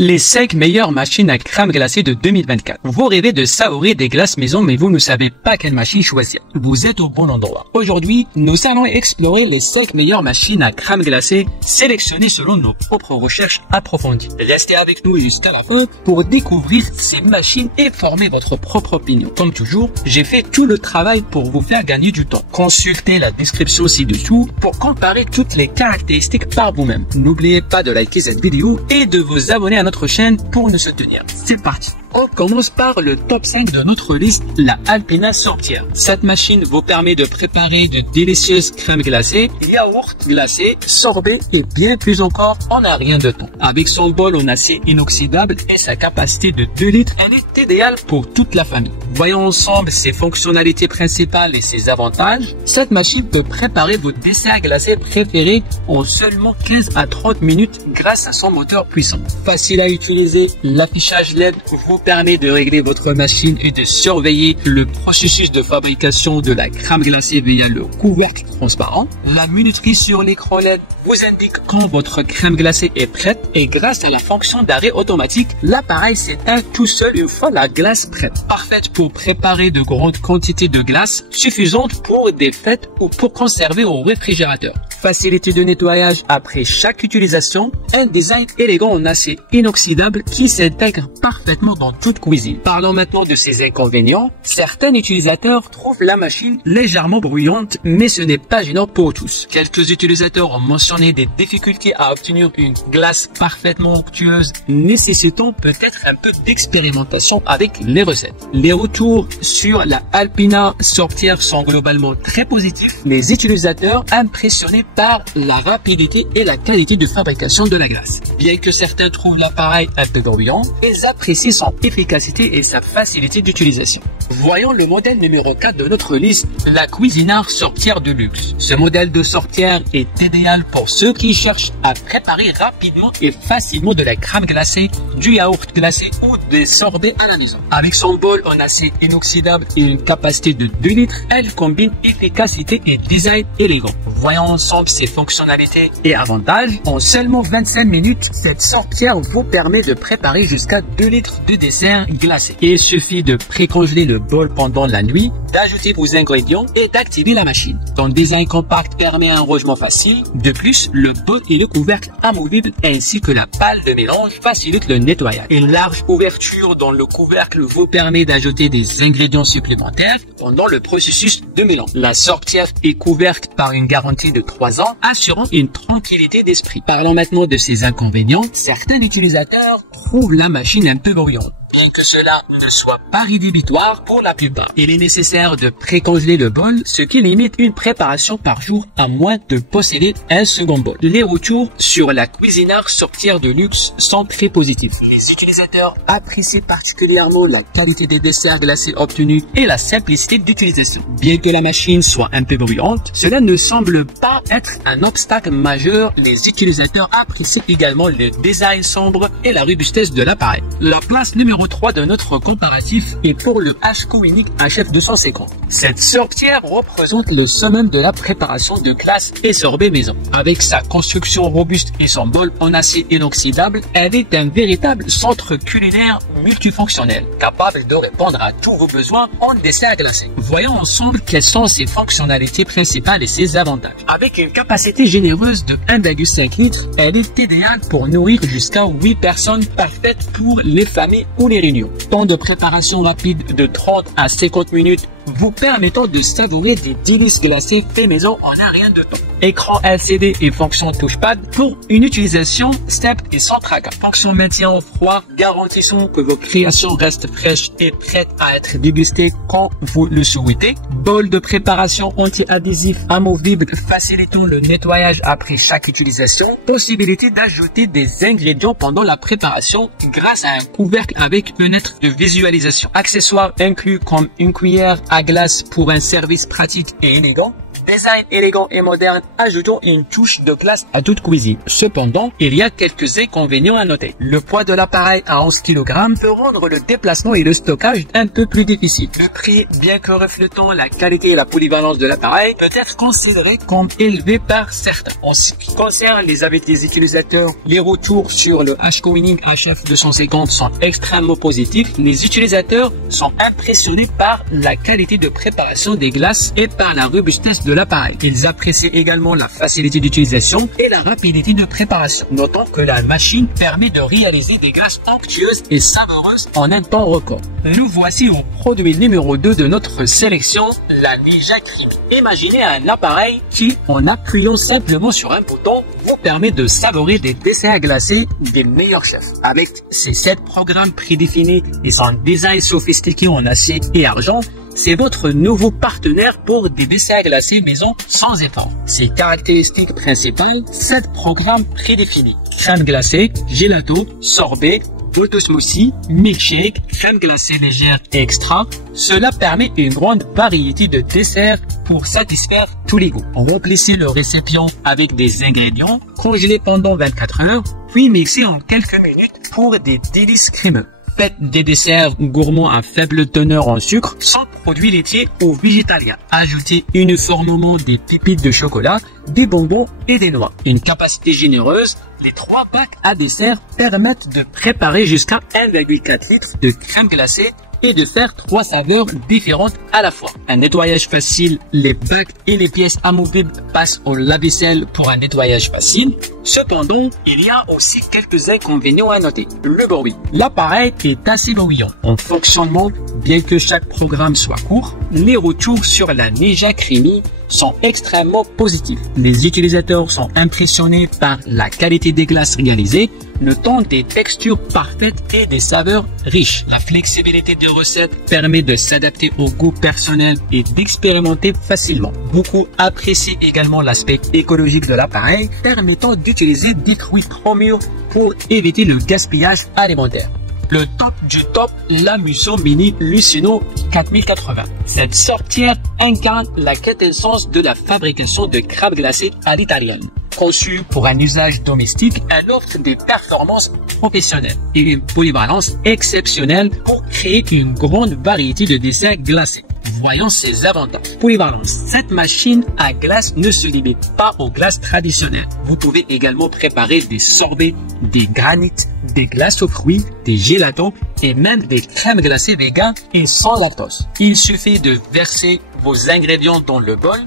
Les 5 meilleures machines à crème glacée de 2024. Vous rêvez de savourer des glaces maison, mais vous ne savez pas quelle machine choisir. Vous êtes au bon endroit. Aujourd'hui, nous allons explorer les 5 meilleures machines à crème glacée sélectionnées selon nos propres recherches approfondies. Restez avec nous jusqu'à la fin pour découvrir ces machines et former votre propre opinion. Comme toujours, j'ai fait tout le travail pour vous faire gagner du temps. Consultez la description ci-dessous pour comparer toutes les caractéristiques par vous-même. N'oubliez pas de liker cette vidéo et de vous abonner à notre chaîne pour nous soutenir. C'est parti. On commence par le top 5 de notre liste, la Alpina Sortière. Cette machine vous permet de préparer de délicieuses crèmes glacées, yaourts glacés, sorbets et bien plus encore en un rien de temps. Avec son bol en acier inoxydable et sa capacité de 2 litres, elle est idéale pour toute la famille. Voyons ensemble ses fonctionnalités principales et ses avantages. Cette machine peut préparer vos desserts glacés préférés en seulement 15 à 30 minutes grâce à son moteur puissant. Facile à utiliser, l'affichage LED vous permet de régler votre machine et de surveiller le processus de fabrication de la crème glacée via le couvercle transparent. La minuterie sur l'écran LED vous indique quand votre crème glacée est prête et grâce à la fonction d'arrêt automatique, l'appareil s'éteint tout seul une fois la glace prête. Parfaite pour préparer de grandes quantités de glace, suffisante pour des fêtes ou pour conserver au réfrigérateur. Facilité de nettoyage après chaque utilisation, un design élégant en acier inoxydable qui s'intègre parfaitement dans toute cuisine. Parlons maintenant de ses inconvénients. Certains utilisateurs trouvent la machine légèrement bruyante, mais ce n'est pas gênant pour tous. Quelques utilisateurs ont mentionné des difficultés à obtenir une glace parfaitement onctueuse, nécessitant peut-être un peu d'expérimentation avec les recettes. Les retours sur la Alpina Sortière sont globalement très positifs. Les utilisateurs impressionnés par la rapidité et la qualité de fabrication de la glace. Bien que certains trouvent l'appareil un peu bruyant, ils apprécient son efficacité et sa facilité d'utilisation. Voyons le modèle numéro 4 de notre liste, la Cuisinart Sortière de luxe. Ce modèle de sortière est idéal pour ceux qui cherchent à préparer rapidement et facilement de la crème glacée, du yaourt glacé ou des sorbets à la maison. Avec son bol en acier inoxydable et une capacité de 2 litres, elle combine efficacité et design élégant. Voyons ensemble ses fonctionnalités et avantages. En seulement 25 minutes, cette sortière vous permet de préparer jusqu'à 2 litres de dessert glacé. Il suffit de précongeler le bol pendant la nuit, d'ajouter vos ingrédients et d'activer la machine. Son design compact permet un rangement facile. De plus, le bol et le couvercle amovible ainsi que la pâle de mélange facilitent le nettoyage. Une large ouverture dans le couvercle vous permet d'ajouter des ingrédients supplémentaires pendant le processus de mélange. La sortière est couverte par une garantie de 3 ans, assurant une tranquillité d'esprit. Parlons maintenant de ses inconvénients. Certains utilisateurs trouvent la machine un peu bruyante. Bien que cela ne soit pas rédhibitoire pour la plupart, il est nécessaire de précongeler le bol, ce qui limite une préparation par jour à moins de posséder un second bol. Les retours sur la Cuisinart Sortière de luxe sont très positifs. Les utilisateurs apprécient particulièrement la qualité des desserts glacés obtenus et la simplicité d'utilisation. Bien que la machine soit un peu bruyante, cela ne semble pas être un obstacle majeur. Les utilisateurs apprécient également le design sombre et la robustesse de l'appareil. La place numéro 3 de notre comparatif est pour le HCO Unique HF250. Cette sortière représente le summum de la préparation de glace et sorbets maison. Avec sa construction robuste et son bol en acier inoxydable, elle est un véritable centre culinaire multifonctionnel, capable de répondre à tous vos besoins en dessert glacé. Voyons ensemble quelles sont ses fonctionnalités principales et ses avantages. Avec une capacité généreuse de 1,5 litres, elle est idéale pour nourrir jusqu'à 8 personnes, parfaite pour les familles ou les réunions. Temps de préparation rapide de 30 à 50 minutes vous permettant de savourer des délices glacées fait maison en un rien de temps. Écran LCD et fonction touchpad pour une utilisation simple et sans tracas. Fonction maintien au froid garantissant que vos créations restent fraîches et prêtes à être dégustées quand vous le souhaitez. Bol de préparation anti-adhésif amovible facilitant le nettoyage après chaque utilisation. Possibilité d'ajouter des ingrédients pendant la préparation grâce à un couvercle avec fenêtre de visualisation. Accessoires inclus comme une cuillère à glace pour un service pratique et élégant. design élégant et moderne, ajoutons une touche de classe à toute cuisine. Cependant, il y a quelques inconvénients à noter. Le poids de l'appareil à 11 kg peut rendre le déplacement et le stockage un peu plus difficile. Le prix, bien que reflétant la qualité et la polyvalence de l'appareil, peut être considéré comme élevé par certains. En ce qui concerne les avis des utilisateurs, les retours sur le HCoWinning HF250 sont extrêmement positifs. Les utilisateurs sont impressionnés par la qualité de préparation des glaces et par la robustesse de l'appareil. Ils apprécient également la facilité d'utilisation et la rapidité de préparation. Notons que la machine permet de réaliser des glaces onctueuses et savoureuses en un temps record. Nous voici au produit numéro 2 de notre sélection, la Ninja Creamy. Imaginez un appareil qui, en appuyant simplement sur un bouton, vous permet de savourer des desserts glacés des meilleurs chefs. Avec ses 7 programmes prédéfinis et son design sophistiqué en acier et argent, c'est votre nouveau partenaire pour des desserts glacés maison sans effort. Ses caractéristiques principales, 7 programmes prédéfinis. Crème glacée, gelato, sorbet, auto smoothie, milkshake, crème glacée légère et extra. Cela permet une grande variété de desserts pour satisfaire tous les goûts. Remplissez le récipient avec des ingrédients, congelés pendant 24 heures, puis mixez en quelques minutes pour des délices crémeux. Faites des desserts gourmands à faible teneur en sucre, sans produits laitiers ou végétaliens. Ajoutez uniformément des pépites de chocolat, des bonbons et des noix. Une capacité généreuse, les 3 packs à dessert permettent de préparer jusqu'à 1,4 litre de crème glacée et de faire 3 saveurs différentes à la fois. Un nettoyage facile, les bacs et les pièces amovibles passent au lave-vaisselle pour un nettoyage facile. Cependant, il y a aussi quelques inconvénients à noter. Le bruit. L'appareil est assez bruyant. En fonctionnement, bien que chaque programme soit court, les retours sur la Ninja Creamy sont extrêmement positifs. Les utilisateurs sont impressionnés par la qualité des glaces réalisées, notant des textures parfaites et des saveurs riches. La flexibilité des recettes permet de s'adapter au goût personnel et d'expérimenter facilement. Beaucoup apprécient également l'aspect écologique de l'appareil, permettant d'utiliser des fruits trop mûrs pour éviter le gaspillage alimentaire. Le top du top, la Musso Mini Lucino 4080. Cette sorcière incarne la quintessence de la fabrication de crabes glacés à l'italienne. Conçue pour un usage domestique, elle offre des performances professionnelles et une polyvalence exceptionnelle pour créer une grande variété de desserts glacés. Voyons ses avantages. Polyvalence. Cette machine à glace ne se limite pas aux glaces traditionnelles. Vous pouvez également préparer des sorbets, des granites, des glaces aux fruits, des gélatons et même des crèmes glacées véganes et sans lactose. Il suffit de verser vos ingrédients dans le bol,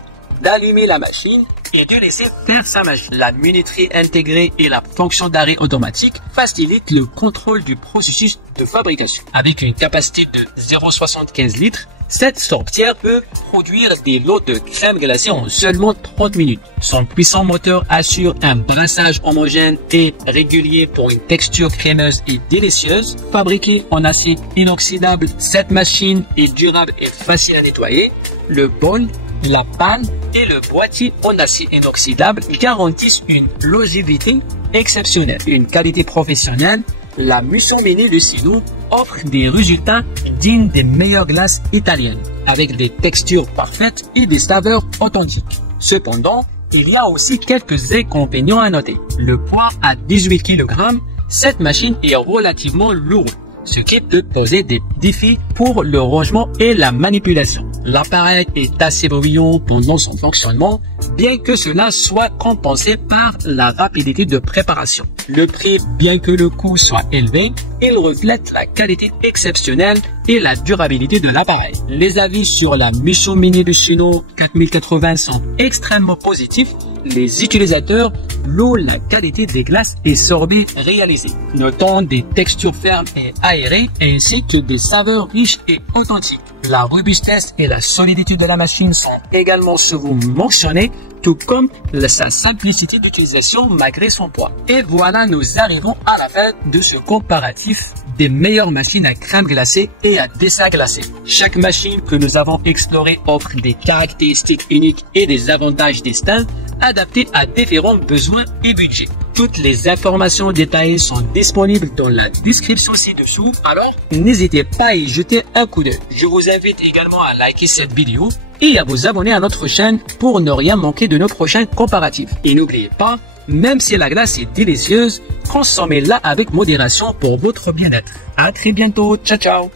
d'allumer la machine et de laisser faire sa magie. La minuterie intégrée et la fonction d'arrêt automatique facilitent le contrôle du processus de fabrication. Avec une capacité de 0,75 litres, cette sorcière peut produire des lots de crème glacée en seulement 30 minutes. Son puissant moteur assure un brassage homogène et régulier pour une texture crémeuse et délicieuse. Fabriquée en acier inoxydable, cette machine est durable et facile à nettoyer. Le bol, la panne et le boîtier en acier inoxydable garantissent une longévité exceptionnelle. Une qualité professionnelle, la Musso Mini Lucino offre des résultats dignes des meilleures glaces italiennes, avec des textures parfaites et des saveurs authentiques. Cependant, il y a aussi quelques inconvénients à noter. Le poids à 18 kg, cette machine est relativement lourde, ce qui peut poser des défis pour le rangement et la manipulation. L'appareil est assez bruyant pendant son fonctionnement, bien que cela soit compensé par la rapidité de préparation. Le prix, bien que le coût soit élevé, il reflète la qualité exceptionnelle et la durabilité de l'appareil. Les avis sur la Musso Mini Lucino 4080 sont extrêmement positifs. Les utilisateurs louent la qualité des glaces et sorbets réalisés, notant des textures fermes et aérées ainsi que des saveurs riches et authentiques. La robustesse et la solidité de la machine sont également souvent mentionnées, tout comme sa simplicité d'utilisation malgré son poids. Et voilà, nous arrivons à la fin de ce comparatif des meilleures machines à crème glacée et à dessert glacé. Chaque machine que nous avons explorée offre des caractéristiques uniques et des avantages distincts adaptés à différents besoins et budgets. Toutes les informations détaillées sont disponibles dans la description ci-dessous, alors n'hésitez pas à y jeter un coup d'œil. Je vous invite également à liker cette vidéo et à vous abonner à notre chaîne pour ne rien manquer de nos prochains comparatifs. Et n'oubliez pas, même si la glace est délicieuse, consommez-la avec modération pour votre bien-être. À très bientôt, ciao ciao.